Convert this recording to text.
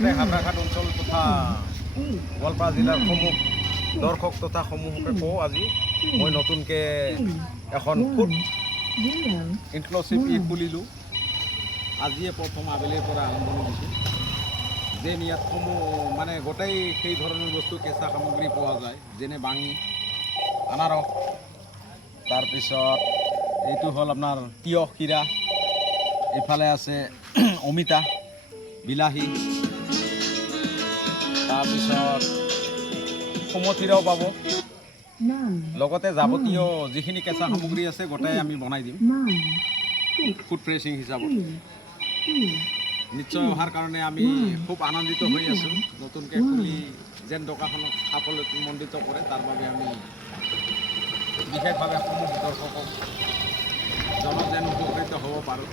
গোটেই হাবৰাঘাট অঞ্চল তথা গোৱালপাৰা জিলাৰ সমূহ দৰ্শক তথা সমূহকে কওঁ আজি মই নতুনকৈ এখন ফুড ইনক্লুচিভ খুলিলোঁ। আজিয়ে প্ৰথম আবেলিৰ পৰা আৰম্ভণি দিছোঁ। যে ইয়াত সমূহ মানে গোটেই সেই ধৰণৰ বস্তু কেঁচা সামগ্ৰী পোৱা যায়, যেনে বাঙি, আনাৰস, তাৰপিছত এইটো হ'ল আপোনাৰ তিয়ঁহ, ক্ষীৰা, এইফালে আছে অমিতা, বিলাহী, তাৰপিছত সুমথিৰাও পাব। লগতে যাৱতীয় যিখিনি কেঁচা সামগ্ৰী আছে গোটেই আমি বনাই দিম ফুড প্ৰেছিং হিচাপত। নিশ্চয় অহাৰ কাৰণে আমি খুব আনন্দিত হৈ আছোঁ। নতুনকৈ খুলি যেন দোকানখনক সাফল্যমণ্ডিত কৰে তাৰ বাবে আমি বিশেষভাৱে সমূহ দৰ্শকক যেন উপকৃত হ'ব পাৰোঁ।